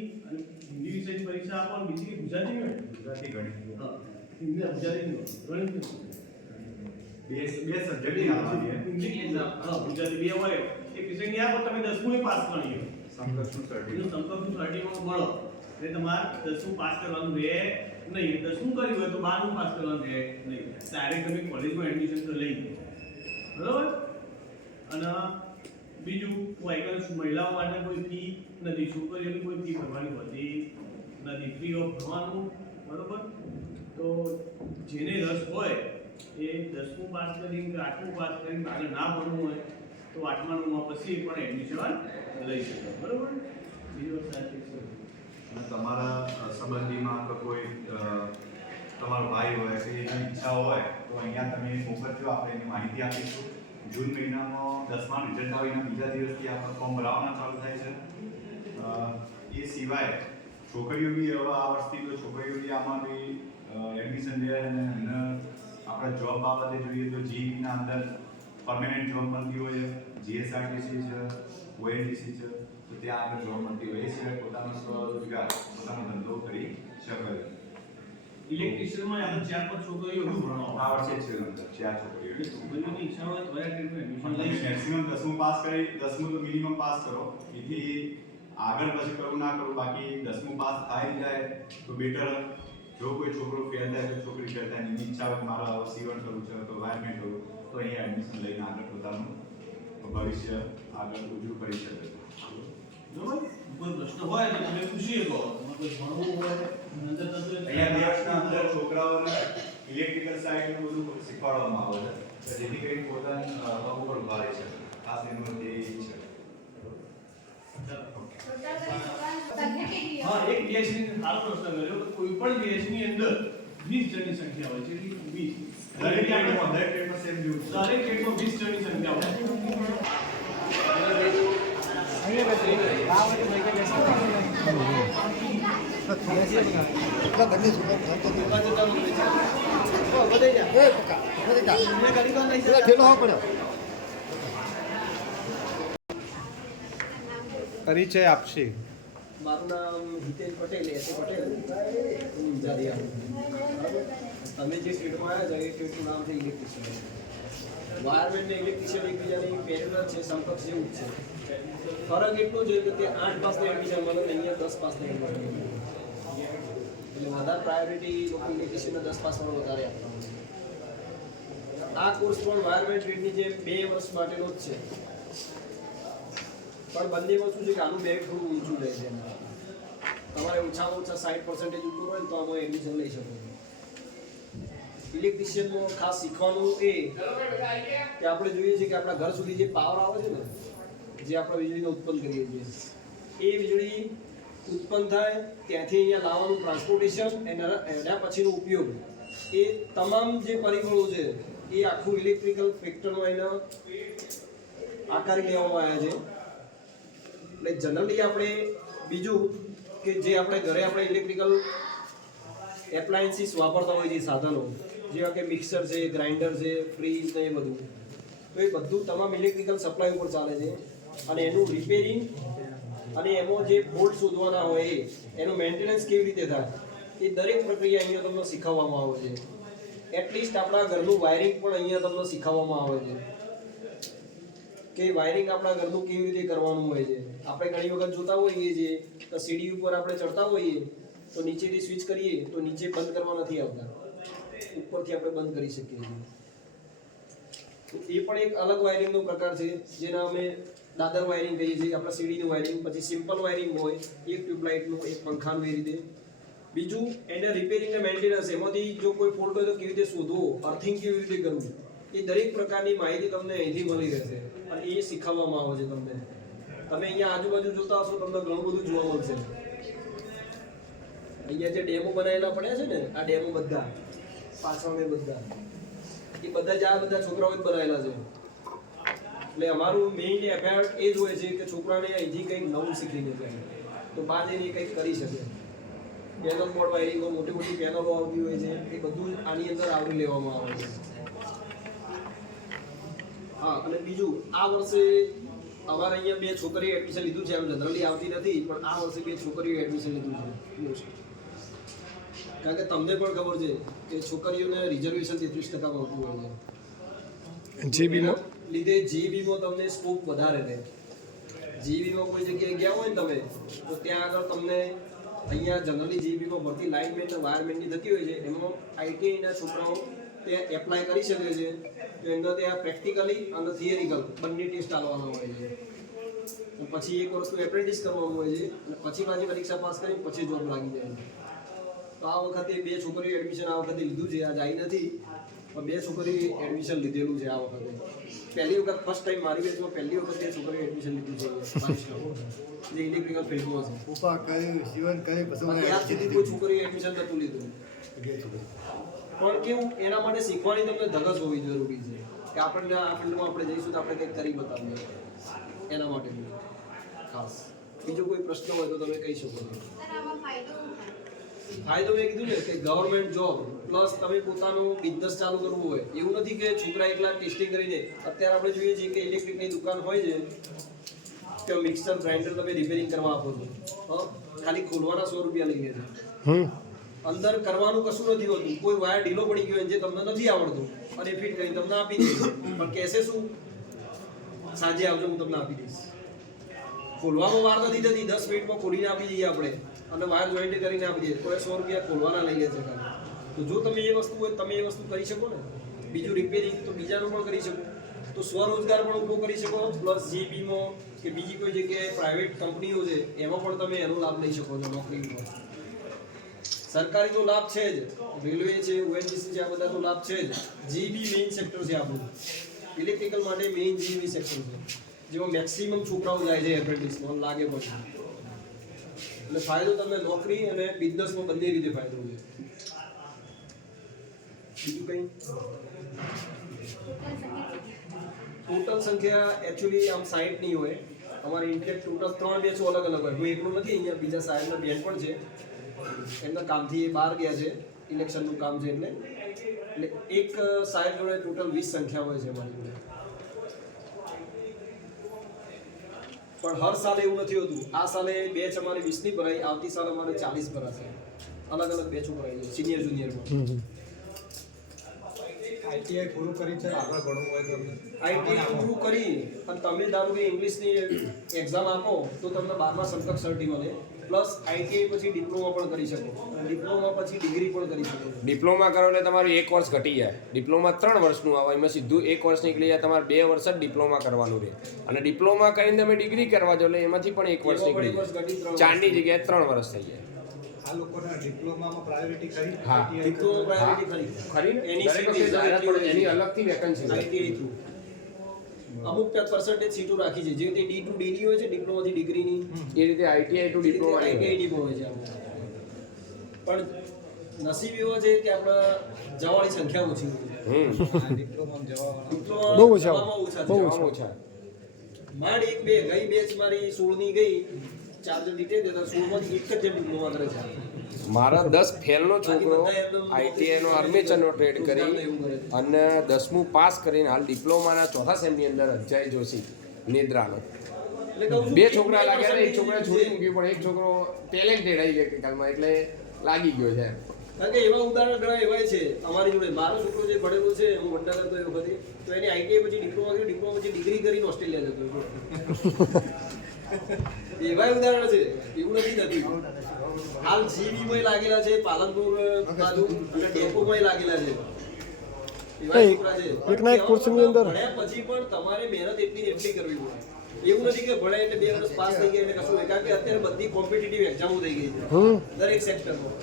પરીક્ષા આપો, અને બીજી ગુજરાતી હોય, ગુજરાતી ગણિત હા, હિન્દી ગુજરાતી ગણિત બે સબ્જેક્ટ આવવાની ગુજરાતી બે હોય એક વિષયની આપો, તમે 10મું પાસ કરી સંઘર્ષનું સર્ટિફિકેટ એનું સંકલ્પનું સર્ટિફિકેટ મળો એટલે તમારે 10મું પાસ કરવાનું રહે નહીં. 10મું કર્યું હોય તો 12મું પાસ કરવાનું રહે નહીં. ડાયરેક્ટ તમે કોલેજમાં એડમિશન તો લઈ લો. બરાબર? અને બીજું વાયકલ મહિલાઓ માટે કોઈ ફી નથી, છોકરીઓની કોઈ ફી ભરવાની હોતી નથી, ફ્રી ઓફ ભરવાનું. બરાબર? તો જેને રસ હોય એ 10મું પાસ કરીને કે 8મું પાસ કરીને આગળ ના ભણવું હોય તો 8મા પછી પણ એડમિશન લઈ શકે. બરાબર? બીજી વસ્તુ સાચી છે. અને તમારા સંબંધીમાં તો કોઈ તમારો ભાઈ હોય કે એની ઈચ્છા હોય તો અહીંયા તમે મોકલજો, આપણે એની માહિતી આપીશું. જૂન મહિનામાં 10માનું રિઝલ્ટ આવીને બીજા દિવસથી આપણે ફોર્મ ભરાવાના ચાલુ થાય છે. એ સિવાય છોકરીઓ બી હવે આ વર્ષથી તો છોકરીઓ બી આમાં બી એડમિશન લે અને આપણે જોબ બાબતે જોઈએ તો જીઈના અંદર પરમેનન્ટ જોબ મળતી હોય છે, જીએસઆરટીસી છે, ઓએનજીસી છે, તો ત્યાં આગળ જોબ મળતી હોય. એ સિવાય પોતાનો સ્વરોજગાર, પોતાનો ધંધો કરી શકે છે. ઇલેક્ટ્રિશિયનમાં આપણે 4-5 છોકરીઓ એવું ભણવા આ વર્ષે છે અંદર 4 છોકરીઓ. છોકરીઓની ઈચ્છા હોય તો કયા ટ્રેડમાં એડમિશન લઈ શકે. મેક્સિમમ 10મું પાસ કરી, 10મું તો મિનિમમ પાસ કરો, એથી આગળ પછી કરવું ના કરવું, બાકી 10મું પાસ થાય જાય તો બેટર. જો કોઈ છોકરો ફેલ થાય તો છોકરી ફેલ થાય, એની ઈચ્છા હોય મારે સીવણ કરવું છે તો વાયરમેન્ટ કરવું, તો અહીંયા એડમિશન લઈને આગળ પોતાનું ભવિષ્ય આગળ ઉજળું કરી શકે છે. બરાબર? કોઈ પ્રશ્ન હોય તો તમે પૂછી શકો. કોઈ ભણવું હોય અંદર અહીંયા 2 વર્ષના અંદર છોકરાઓને ઇલેક્ટ્રિકલ સાઇડ ને બધું શીખવાડવામાં આવે છે, જેથી કરીને પોતાના પગ ઉપર ઉભા રહી શકે. ખાસ એનો ધ્યેય છે. હા, એક બીએસસી ને સારો પ્રશ્ન કર્યો કે કોઈ પણ બીએસસી ની અંદર 20 જણની સંખ્યા હોય છે. એટલે 20 દરેક ટ્રેડમાં સેમ જેવું છે. દરેક ટ્રેડમાં 20 જણની સંખ્યા હોય છે. પરિચય આપશે. મારું નામ હિતેશ પટેલ, એસ પટેલ, વિજારિયા. તમે જે સ્ટેટમાં આવ્યા છો એ સ્ટેટનું નામ છે ઇલેક્ટ્રિશિયન. વાયરમેન ને ઇલેક્ટ્રિશિયન એકબીજાની પેરેલલ છે, સમકક્ષ જેવું જ છે. ફરક એટલો જ કે 8 પાસની એડમિશન મળે ને અહીંયા 10 પાસની એડમિશન મળે. એટલે વધારે પ્રાયોરિટી લોકો ઇલેક્ટ્રિશિયનને 10 પાસ વાળો વધારે આપતા હોય. આ કોર્સ પણ વાયરમેન ટ્રેડની જે 2 વર્ષ માટેનો જ છે, પણ બંનેમાં શું છે કે આનું મેરિટ થોડું ઊંચું રહે છે. તમારે ઓછામાં ઓછા 60% ઉપર હોય ને તો આમાં એડમિશન લઈ શકો. ઇલેક્ટ્રિશિયનમાં ખાસ શીખવાનું એ કે આપણે જોઈએ છીએ કે આપણા ઘર સુધી જે પાવર આવે છે ને, જે આપણે વીજળીને ઉત્પન્ન કરીએ છીએ, એ વીજળી ઉત્પન્ન થાય ત્યાંથી અહીંયા લાવવાનું ટ્રાન્સપોર્ટેશન, એના પછીનો ઉપયોગ, એ તમામ જે પરિબળો છે એ આખું ઇલેક્ટ્રિકલ ફેક્ટરમાં એના આકારી લેવામાં આવ્યા છે. એટલે જનરલી આપણે બીજું કે જે આપણે ઘરે આપણે ઇલેક્ટ્રિકલ એપ્લાયન્સીસ વાપરતા હોય છે, સાધનો જેવા કે મિક્સર છે, ગ્રાઇન્ડર છે, ફ્રીજ ને એ બધું, તો તો એ બધું તમામ ઇલેક્ટ્રિકલ સપ્લાય ઉપર ચાલે છે અને એનું રિપેરિંગ અને એમાં જે ફોલ્ટ શોધવાના હોય એનું મેન્ટેનન્સ કેવી રીતે થાય એ દરેક પ્રક્રિયા અહીંયા તમને શીખવવામાં આવે છે. એટલીસ્ટ આપણા ઘરનું વાયરિંગ પણ અહીંયા તમને શીખવવામાં આવે છે કે વાયરિંગ આપણા ઘરનું કેવી રીતે કરવાનું હોય છે. આપણે ઘણી વખત જોતા હોઈએ છીએ તો સીડી ઉપર આપણે ચડતા હોઈએ તો નીચેથી સ્વિચ કરીએ તો નીચે બંધ કરવા નથી આવતા, ઉપરથી આપણે બંધ કરી શકીએ છીએ. તો એ પણ એક અલગ વાયરિંગનો પ્રકાર છે જેના અમે દાદર વાયરિંગ કહીએ છીએ. આપણા સીડીનું વાયરિંગ, પછી સિમ્પલ વાયરિંગ હોય એક ટ્યુબલાઇટનું, એક પંખાનું, એ રીતે. બીજું એને રિપેરિંગ અને મેન્ટેનન્સ, એમાંથી જો કોઈ ફોલ્ટ હોય તો કેવી રીતે શોધવો, અર્થિંગ કેવી રીતે કરવું, એ દરેક પ્રકારની માહિતી તમને અહીંથી મળી રહેશે અને એ શીખવવામાં આવે છે તમને. તમે અહીંયા આજુબાજુ જોતા હશો તમને ઘણું બધું જોવા મળશે. અહીંયા જે ડેમો બનાવેલા પડ્યા છે ને, આ ડેમો બધા પાછળ બધા એ બધા જ આ બધા છોકરાઓ જ બનાવેલા છે. એટલે અમારું મેઇન એફર્ટ એ જ હોય છે કે છોકરાને અહીંથી કંઈક નવું શીખીને જાય તો બહાર જઈને કંઈક કરી શકે. પેનલ બોર્ડ વાયરિંગો, મોટી મોટી પેનલો આવતી હોય છે, એ બધું આની અંદર આવરી લેવામાં આવે છે. હા, અને બીજું આ વર્ષે અમારે અહીંયા 2 છોકરીઓ એડમિશન લીધું છે. એમ જનરલી આવતી નથી, પણ આ વર્ષે 2 છોકરીઓ એડમિશન લીધું છે. કારણ કે તમને પણ ખબર છે કે છોકરીઓને રિઝર્વેશન 33% મળતું હોય છે. જીબીમાં લીધે જીબીમાં તમને સ્કોપ વધારે રહે. જીબીમાં કોઈ જગ્યાએ ગયા હોય ને તમે તો ત્યાં આગળ તમને અહીંયા જનરલી જીબીમાં ભરતી લાઇનમેન અને વાયરમેનની થતી હોય છે. એમાં આઈટીઆઈના છોકરાઓ ત્યાં એપ્લાય કરી શકે છે. તો એમને ત્યાં પ્રેક્ટિકલી અને થિયરિકલ બંને ટેસ્ટ આપવાના હોય છે. પછી 1 વર્ષનું એપ્રેન્ટિસ કરવાનું હોય છે અને પછી પાછી પરીક્ષા પાસ કરી પછી જોબ લાગી જાય છે. તો આ વખતે 2 છોકરીઓ એડમિશન આ વખતે લીધું છે. આજ આવી નથી, પણ 2 છોકરીઓ એડમિશન લીધેલું છે આ વખતે. પહેલી વખત ફર્સ્ટ ટાઈમ મારી બેચમાં પહેલી વખત 2 છોકરીઓ એડમિશન લીધું છે જે ઇલેક્ટ્રિકલ ફિલ્ડમાં છે. પણ ત્યાર સુધી કોઈ છોકરીઓ એડમિશન નહોતું લીધું. પણ કેવું, એના માટે શીખવાની તમને ધગશ હોવી જરૂરી છે કે આપણને આ ફિલ્ડમાં આપણે જઈશું તો આપણે કંઈક કરી બતાવીએ. એના માટે ખાસ બીજો કોઈ પ્રશ્ન હોય તો તમે કહી શકો છો. સર, આમાં ફાયદો શું થાય? ફાયદો મેં કીધું ને કે ગવર્મેન્ટ જોબ પ્લસ તમે પોતાનું બિઝનેસ ચાલુ કરવું હોય એવું નથી કે છોકરા એકલા ટેસ્ટિંગ કરીને. અત્યારે આપણે જોઈએ છીએ કે ઇલેક્ટ્રિકની દુકાન હોય છે કે મિક્સર ગ્રાઇન્ડર તમે રિપેરિંગ કરવા આપો છો, ખાલી ખોલવાના 100 રૂપિયા લઈ લે છે. અંદર કરવાનું કશું નથી હોતું. કોઈ વાયર ઢીલો પડી ગયો જે તમને નથી આવડતું અને ફિટ કરીને તમને આપી દે, પણ કહેશે શું, સાંજે આવજો હું તમને આપી દઈશ. ખોલવામાં વાર નથી થતી, 10 મિનિટમાં ખોલીને આપી દઈએ આપણે અને વાયર જોઈન્ટ કરીને આપી દઈએ. કોઈ 100 રૂપિયા ખોલવાના લઈ લે છે ખાલી. તો જો તમે એ વસ્તુ હોય તમે એ વસ્તુ કરી શકો ને. બીજું રિપેરિંગ તો બીજાનું પણ કરી શકો, તો સ્વરોજગાર પણ ઊભો કરી શકો. પ્લસ જીબીમાં કે બીજી કોઈ જગ્યાએ પ્રાઇવેટ કંપનીઓ છે એમાં પણ તમે એનો લાભ લઈ શકો છો. નોકરીનો સરકારી તો લાભ છે જ, રેલવે છે, ઓએનજીસી છે, આ બધા તો લાભ છે જ. જીબી મેઇન સેક્ટર છે આપણું ઇલેક્ટ્રિકલ માટે. મેઇન જીબી સેક્ટર છે જેમાં મેક્સિમમ છોકરાઓ જાય છે એપ્રેન્ટિસમાં લાગે પછી. એટલે ફાયદો તમને નોકરી અને બિઝનેસમાં બંને રીતે ફાયદો છે. બીજું કંઈ ટોટલ સંખ્યા એકચ્યુઅલી આમ 60 ની હોય. અમારી ઇન્ટેક ટોટલ 3 બેચો અલગ અલગ હોય. હું એકલો નથી, અહીંયા બીજા સાહેબના બેન પણ છે. એમના કામથી એ બહાર ગયા છે, ઇલેક્શનનું કામ છે એટલે એક સાહેબ જોડે ટોટલ 20 સંખ્યા હોય છે અમારી જોડે. પણ હર સાલે એવું નથી હોતું. આ સાલે બેચ અમારે 20 ની ભરાઈ, આવતી સાલ અમારે 40 ભરાશે. અલગ અલગ બેચો ભરાઈ છે સિનિયર જુનિયરમાં. આઈટીઆઈ પૂરું કરી છે આગળ ભણવું હોય તો આઈટીઆઈ પૂરું કરી અને તમે ધારો કે ઇંગ્લિશની એક્ઝામ આપો તો તમને 12મા સમકક્ષ સર્ટી મળે. પ્લસ આઈટીઆઈ પછી ડિપ્લોમા પણ કરી શકો અને ડિપ્લોમા પછી ડિગ્રી પણ કરી શકો. ડિપ્લોમા કરો એટલે તમારું 1 વર્ષ ઘટી જાય. ડિપ્લોમા 3 વર્ષનું આવે, એમાં સીધું 1 વર્ષ નીકળી જાય. તમારે 2 વર્ષ જ ડિપ્લોમા કરવાનું રહે અને ડિપ્લોમા કરીને તમે ડિગ્રી કરવા જો એટલે એમાંથી પણ 1 વર્ષ નીકળી જાય. 4ની જગ્યાએ 3 વર્ષ થઈ જાય. આ લોકોના ડિપ્લોમામાં પ્રાયોરિટી ખરી? હા, ડિપ્લોમા પ્રાયોરિટી ખરી એની એની અલગથી વેકન્સી આઈટીઆઈ થ્રુ અમુક પર્સન્ટેજ સીટો રાખી છે. જે રીતે ડી ટુ ડીની હોય છે ડિપ્લોમાથી ડિગ્રીની, એ રીતે ITI to diploma ITI diploma હોય છે. પણ નસીબ એવો છે કે આપણા જવાવાળી સંખ્યા ઓછી હોય છે. ડિપ્લોમામાં જવાવાળા ડિપ્લોમા બહુ ઓછા. ઓછા બહુ છે. ઓછા. માંડ 1-2 ગઈ બેચ મારી 16 ની ગઈ, 4 જણ રિટાયર થયા હતા, 16 માંથી એક જ જણ ડિપ્લોમા કરે છે. મારા 10 ફેલનો છોકરો આઈટીઆઈનો આર્મેચરનો ટ્રેડ કરી અને 10મું પાસ કરીને હાલ ડિપ્લોમાના ચોથા સેમની અંદર અજય જોશી નેદ્રાનો. એટલે કહું છું, 2 છોકરા લાગ્યા હતા, એક છોકરા છોડી મૂક્યું, પણ એક છોકરો ટેલેન્ટેડ ઇલેક્ટ્રિકલમાં એટલે લાગી ગયો છે. કારણ કે એવા ઉદાહરણ ઘણા એવા છે અમારી જોડે. મારો છોકરો જે ભણેલો છે, હું વડનગર હતો એ વખતે, તો એની આઈટીઆઈ પછી ડિપ્લોમા કર્યું, ડિપ્લોમા પછી ડિગ્રી કરીને ઓસ્ટ્રેલિયા જતો હતો. એવા ઉદાહરણ છે, એવું નથી. હાલ જીબીમાં લાગેલા છે, પાલનપુર બાજુ અને ડેપોમાં લાગેલા છે. એવા એક- છોકરા છે. એકના એક કોર્સની અંદર ભણ્યા પછી પણ તમારે મહેનત એટલી ને એટલી કરવી પડે. એવું નથી કે ભણાય એટલે 2 વર્ષ પાસ થઈ ગયા એટલે કશું હોય. કારણ કે અત્યારે બધી કોમ્પિટિટિવ એક્ઝામો થઈ ગઈ છે દરેક સેક્ટરમાં.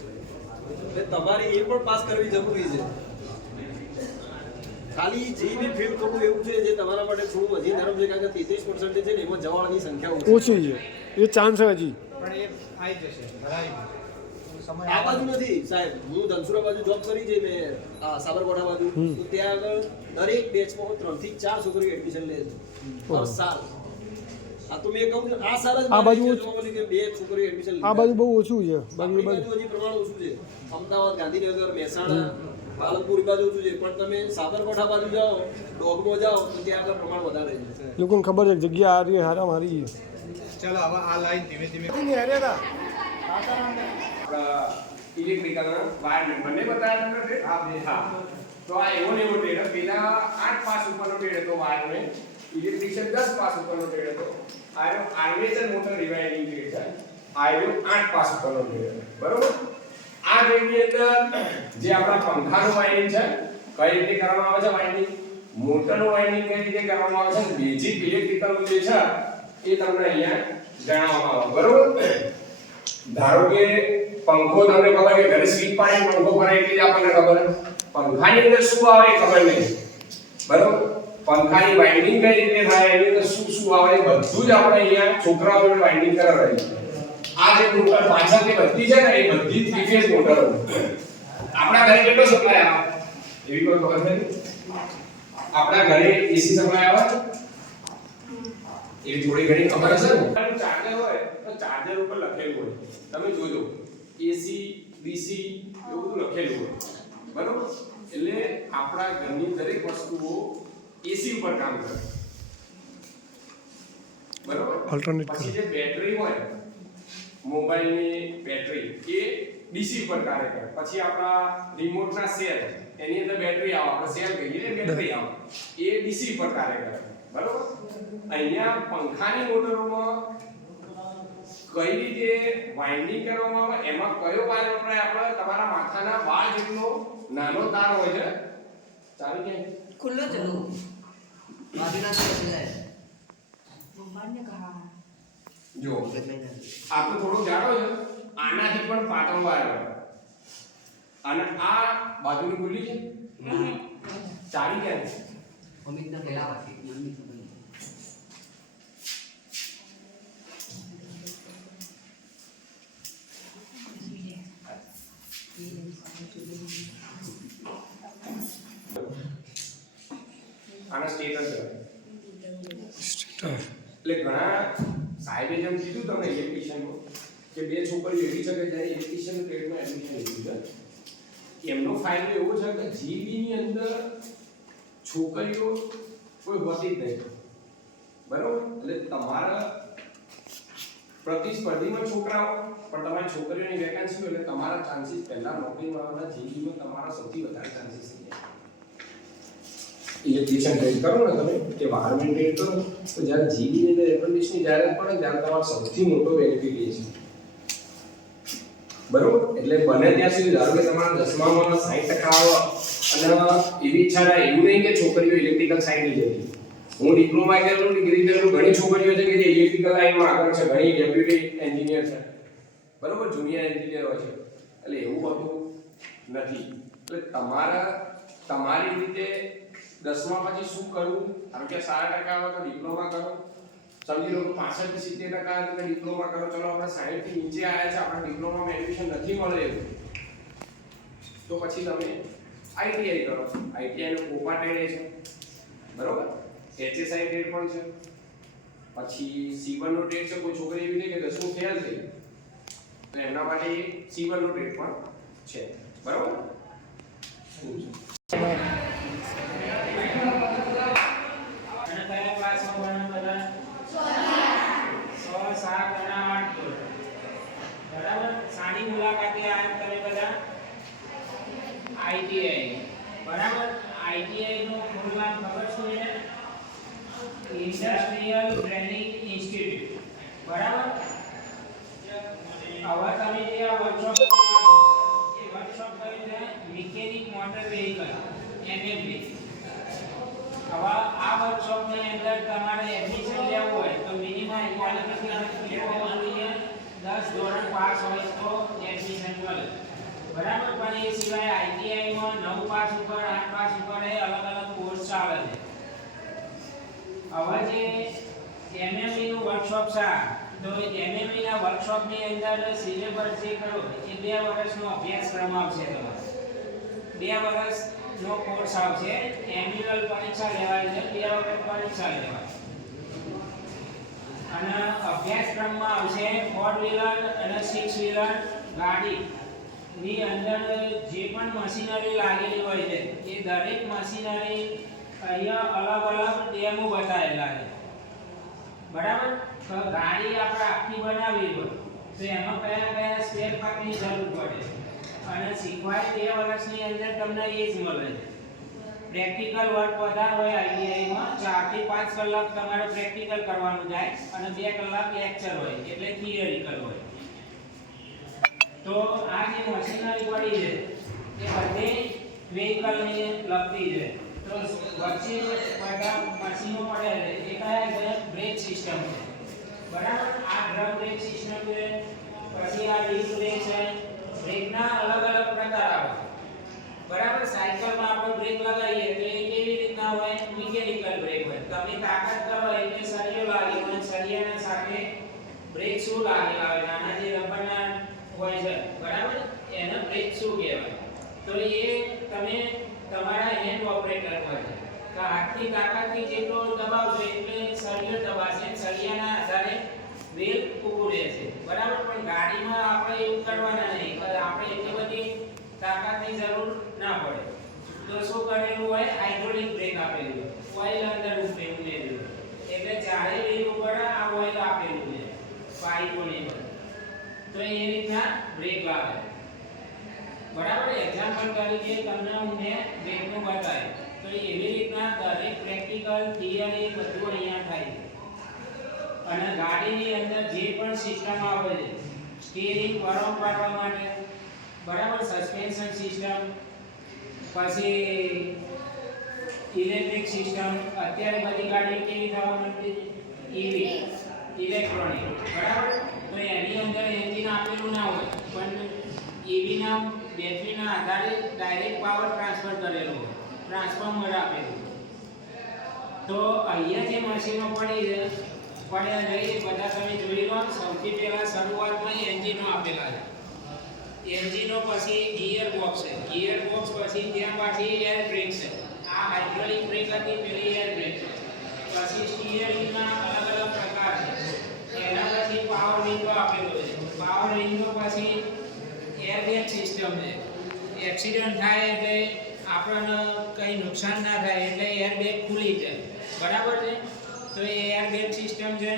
એટલે તમારે એ પણ પાસ કરવી જરૂરી છે. ખાલી જે બી ફિલ્ડ કરવું એવું છે જે તમારા માટે થોડું હજી નરમ છે, કારણ કે 33% છે ને એમાં જવાળાની સંખ્યા ઓછી ઓછી છે, એ ચાન્સ છે હજી. પણ એ આવી જશે ભરાઈ સમય આ બાજુ નથી સાહેબ. હું ધનસુરા બાજુ જોબ કરી છે મેં, આ સાબરકાંઠા બાજુ, તો ત્યાં આગળ દરેક બેચમાં 3 થી 4 છોકરીઓ એડમિશન લે છે હર સાલ. આ તો મેં કહું છું, આ સાલ જ આ બાજુ મને જોવા મળ્યું કે 2 છોકરીઓ એડમિશન આ બાજુ બહુ ઓછું છે. આપણી બાજુ હજી પ્રમાણ ઓછું છે. અમદાવાદ, ગાંધીનગર, મહેસાણા, પાલનપુર એ બાજુ ઓછું છે. પણ તમે સાબરકાંઠા બાજુ જાઓ, ડોગમાં જાઓ તો ત્યાં આગળ પ્રમાણ વધારે છે. લોકોને ખબર છે કે જગ્યા આ રહી હારા મારી છે. ચાલો હવે આ લાઈન ધીમે ધીમે ઇલેક્ટ્રિકલના વાયરમેન બંને બતાવ્યા તમને ટ્રેડ? હા. તો આ એવો ને એવો ટ્રેડ. પેલા 8 પાસ ઉપરનો ટ્રેડ હતો વાયરમેન, ઇલેક્ટ્રિશિયન 10 પાસ ઉપરનો ટ્રેડ હતો. આ આર્મેચર મોટર રિવાઇન્ડિંગ ટ્રેડ છે. આ 8 પાસ ઉપરનો ટ્રેડ છે. બરોબર? આ ટ્રેડની અંદર જે આપણા પંખાનું વાઇન્ડિંગ છે, કઈ રીતે કરવામાં આવે છે વાઇન્ડિંગ, મોટરનું વાઇન્ડિંગ કઈ રીતે કરવામાં આવે છે, બેઝિક ઇલેક્ટ્રિકલ જે છે એ તમને અહીંયા જણાવવામાં આવે. બરોબર? ધારો કે પંખો તમને ખબર કે ઘરે સ્વિચ પાડી પંખો ભરાય એટલે આપણને ખબર. પંખાની અંદર શું આવે એ ખબર નહીં. બરોબર? પંખાની વાઇન્ડિંગ કઈ રીતે થાય, એની અંદર શું શું આવે એ બધું જ આપણે અહીંયા છોકરાઓને વાઇન્ડિંગ કરાવડાવી. આ જે મોટર પાછળની બધી છે ને એ બધી 3 ફેઝ મોટરો. આપણા ઘરે કેટલો સપ્લાય આવે એવી કોઈ ખબર છે? આપણા ઘરે એસી સપ્લાય આવે એવી થોડી ઘણી ખબર હશે ને. ચાર્જર હોય તો ચાર્જર ઉપર લખેલું હોય, તમે જોજો એસી ડીસી એવું બધું લખેલું હોય. બરોબર? એટલે આપણા ઘરની દરેક વસ્તુઓ એસી ઉપર કામ કરે. બરોબર? Alternate પછી જે બેટરી હોય, મોબાઈલની બેટરી, એ ડીસી પર કાર્ય કરે. પછી આપણા રિમોટના સેલ, એની અંદર બેટરી આવે, આપણે સેલ કહીએ બેટરી આવે, એ ડીસી પર કાર્ય કરે. બરોબર? અહીંયા પંખાની મોટરોમાં કઈ રીતે વાઇન્ડિંગ કરવામાં આવે, એમાં કયો વાયર વપરાય, આપણે તમારા માથાના વાળ જેટલો નાનો તાર હોય છે. ચાલુ કે ખુલ્લો ચલો જો આ તો થોડો જાડો છે, આનાથી પણ પાતળો વાયર હોય. અને આ બાજુની ખુલ્લી છે, ચાલી ક્યાં છે? આના સ્ટેટર છે. એટલે ઘણા સાહેબે જેમ કીધું તમને ઇલેક્ટ્રિશિયનમાં કે 2 છોકરીઓ એવી છે કે જ્યારે ઇલેક્ટ્રિશિયન ટ્રેડમાં એડમિશન લીધું છે, એમનો ફાયદો એવો છે કે જીબી ની અંદર છોકરીઓ કોઈ હોતી જ નહીં. બરોબર? એટલે તમારા પ્રતિસ્પર્ધીમાં છોકરાઓ પણ તમારી છોકરીઓની વેકેન્સી હોય એટલે તમારા ચાન્સીસ પહેલા નોકરી મળવાના જીબીમાં તમારા સૌથી વધારે ચાન્સીસ થઈ જાય. ઇલેક્ટ્રિશિયન ટ્રેડ કરો ને તમે કે વાયરમેન ટ્રેડ કરો તો જ્યારે જીબી ની અંદર એપ્રેન્ટિસની જાહેરાત પડે ત્યારે તમારો સૌથી મોટો બેનિફિટ એ છે. બરોબર? એટલે બને ત્યાં સુધી ધારો કે તમારા 10મામાં 60% આવે અને એવી ઈચ્છા થાય, એવું નહીં કે છોકરીઓ ઇલેક્ટ્રિકલ સાઈડ ની જતી. હું ડિપ્લોમા કરેલું, ડિગ્રી કરેલું, ઘણી છોકરીઓ છે કે જે ઇલેક્ટ્રિકલ લાઈનમાં આગળ છે, ઘણી ડેપ્યુટી એન્જિનિયર છે. બરોબર? જુનિયર એન્જિનિયર હોય છે. એટલે એવું હોતું નથી. એટલે તમારી રીતે 10મા પછી શું કરવું, કારણ કે 60% આવે તો ડિપ્લોમા કરો. સમજી લો 65 થી 70% આવે તો ડિપ્લોમા કરો. ચલો આપણે 60 થી નીચે આવ્યા છે, આપણે ડિપ્લોમામાં એડમિશન નથી મળે એવું, તો પછી તમે આઈટીઆઈ કરો. આઈટીઆઈ નો કોપા ટ્રેડ છે. બરોબર? એચએસઆઈ ટ્રેડ પણ છે. પછી C1 નો ટ્રેડ છે, કોઈ છોકરી એવી છે કે 10મું ફેલ થઈ તો એમના માટે C1 નો ટ્રેડ પણ છે. બરાબર? અને કયા ક્લાસમાં ભણો બધા? 6, 7 અને 8 ધોરણ. બરાબર? સાની મુલાકાતે આયા તમે બધા? ITI. બરાબર? ITI નું ફૂલ નામ ખબર છે? Industrial training institute. બરાબર? હવે તમે જે આ વર્કશોપ એ વર્કશોપ કર્યું છે મિકેનિક મોટર વેહિકલ MMV. હવે આ વર્કશોપની અંદર તમારે એડમિશન લેવું હોય તો મિનિમમ ક્વોલિફિકેશન લેવું જોઈએ 10 ધોરણ પાસ હોય તો એડમિશન મળે. બરાબર? પણ એ સિવાય ITI માં 9 પાસ ઉપર 8 પાસ ઉપર એ અલગ અલગ કોર્સ ચાલે છે. હવે જે MMV નું વર્કશોપ છે તો MMV ના વર્કશોપની અંદર સિલેબસ જે કરો એ 2 વર્ષનો અભ્યાસક્રમ આવશે તમારો. 2 વર્ષનો કોર્સ આવશે. એન્યુઅલ પરીક્ષા લેવાય છે, 2 વખત પરીક્ષા લેવાય. અને અભ્યાસક્રમમાં આવશે 4 વ્હીલર અને 6 વ્હીલર ગાડી ની અંદર જે પણ મશીનરી લાગેલી હોય છે એ દરેક મશીનરી અહીંયા અલગ અલગ ડેમો બતાવેલા છે. બરાબર? તો ગાડી આપણે આખી બનાવી હોય તો એમાં કયા કયા સ્પેર પાર્ટની જરૂર પડે અને શીખવાય 2 વર્ષની અંદર તમને એ જ મળે છે. પ્રેક્ટિકલ વર્ક વધારે હોય ITI માં 4 થી 5 કલાક તમારે પ્રેક્ટિકલ કરવાનું થાય અને 2 કલાક લેક્ચર હોય એટલે થિયરિકલ હોય. તો આ જે મશીનરી પડી છે એ બધી વેહિકલની લગતી છે. તો વચ્ચે બધા મશીનો પડે છે એ કયા છે? બ્રેક સિસ્ટમ છે. બરાબર? આ ડ્રમ બ્રેક સિસ્ટમ છે, પછી આ ડિસ્ક બ્રેક છે. બ્રેકના અલગ અલગ પ્રકાર આવે. બરાબર? સાયકલમાં આપણે બ્રેક લગાવીએ તો એ કેવી રીતના હોય? મિકેનિકલ બ્રેક હોય. તમે તાકાત કરો એટલે સળિયો લાગે હોય, સળિયાના સાથે બ્રેક શું લાગેલા હોય, નાના જે રબરના હોય છે. બરાબર? એને બ્રેક શું કહેવાય? તો એ તમે તમારા હેન્ડ ઓપરેટર પર છે કે હાથની તાકાતથી જેટલો દબાવશો એટલે સળિયો દબાશે, સળિયાના આધારે વેલ ઊભું રહેશે. બરાબર? પણ ગાડીમાં આપણે એવું કરવાના નહીં. આપણે એટલી બધી તાકાતની જરૂર ના પડે. તો શું કરેલું હોય? હાઇડ્રોલિક બ્રેક આપેલું હોય, ઓઇલ અંદર ઉમેરેલું હોય. એટલે જ્યારે વેલ ઉપર આ ઓઇલ આપેલું છે પાઇપોને પર, તો એ રીતના બ્રેક લાગે. બરાબર? એક્ઝામ્પલ તરીકે તમને હું બ્રેકનું બતાવ્યું તો એવી રીતના દરેક પ્રેક્ટિકલ થિયરી બધું અહીંયા થાય છે. અને ગાડીની અંદર જે પણ સિસ્ટમ આવે છે સ્ટીયરિંગ પરમ પાડવા માટે, બરાબર, સસ્પેન્શન સિસ્ટમ, પછી ઇલેક્ટ્રિક સિસ્ટમ. અત્યારે બધી ગાડી કેવી થવા માંડી? EV, electronic. બરાબર? તો એની અંદર એન્જિન આપેલું ના હોય પણ ઈવી ના બેટરીના આધારે ડાયરેક્ટ પાવર ટ્રાન્સફર કરેલો હોય, ટ્રાન્સફોર્મર આપેલું. તો અહીંયા જે મશીનો પડ્યા છે એ બધા તમે જોઈ લો. સૌથી પહેલા શરૂઆતમાં એન્જિનો આપેલા છે. એન્જિનો પછી ગિયર બોક્સ છે, ગિયર બોક્સ પછી ત્યાં પાછી એર બ્રેક છે. આ હાઇડ્રોલિક બ્રેક હતી, પેલી એર બ્રેક છે. પછી સ્ટીયરિંગના અલગ અલગ પ્રકાર છે. એના પછી પાવર વિન્ડો આપેલો છે. પાવર વિન્ડો પછી એરબેગ સિસ્ટમ છે. એક્સિડન્ટ થાય એટલે આપણને કંઈ નુકસાન ના થાય એટલે એરબેગ ખુલી જાય. બરાબર છે? તો એ એરબેગ સિસ્ટમ છે.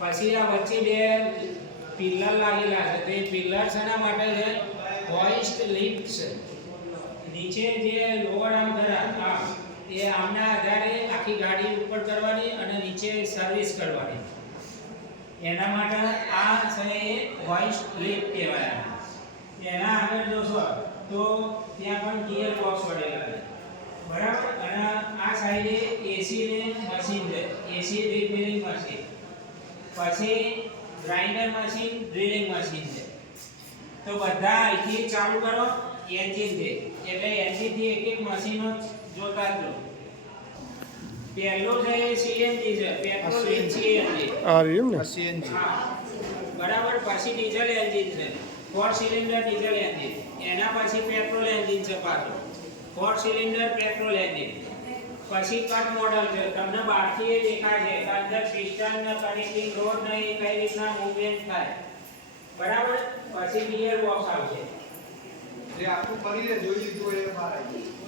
પછી આ વચ્ચે 2 પિલર લાગેલા છે. તે પિલર શેના માટે છે? હોઇસ્ટ લિફ્ટ છે. નીચે જે લોઅર આર્મ ધરા એ આમના આધારે આખી ગાડી ઉપર કરવાની અને નીચે સર્વિસ કરવાની. એના માટે આ છે હોઇસ્ટ લિફ્ટ કહેવાય. એના આગળ જોશો તો ત્યાં પણ ગિયર બોક્સ પડેલા છે. બરાબર? અને આ સાઈડે એસી ને મશીન છે, એસી રિપેરિંગ મશીન. પછી ગ્રાઇન્ડર મશીન, ડ્રિલિંગ મશીન છે. તો બધા અહીંથી ચાલુ કરો એન્જિન છે એટલે એન્જિનથી એક એક મશીનો જોતા જ રહો. પહેલું છે એ સીએનજી છે, પેટ્રોલ વિથ સીએનજી. આ રહ્યું ને CNG. હા, બરાબર. પછી ડીઝલ એન્જિન છે, 4 સિલિન્ડર ડીઝલ એન્જિન. એના પછી પેટ્રોલ એન્જિન છે પાછું, 4 સિલિન્ડર પેટ્રોલ એન્જિન. પછી કટ મોડલ છે, તમને બહારથી એ દેખાય છે કે અંદર પિસ્ટન ને કનેક્ટિંગ રોડ ને એ કઈ રીતના મૂવમેન્ટ થાય, બરાબર. પછી ગિયર બોક્સ આવશે. જે આખું કરીને જોઈ લીધું હોય એ બહાર આવી ગયું.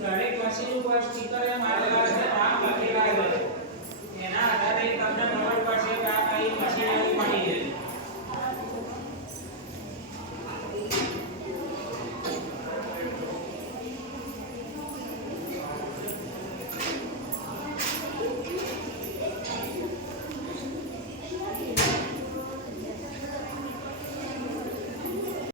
દરેક મશીન ઉપર સ્ટીકર મારેલા છે.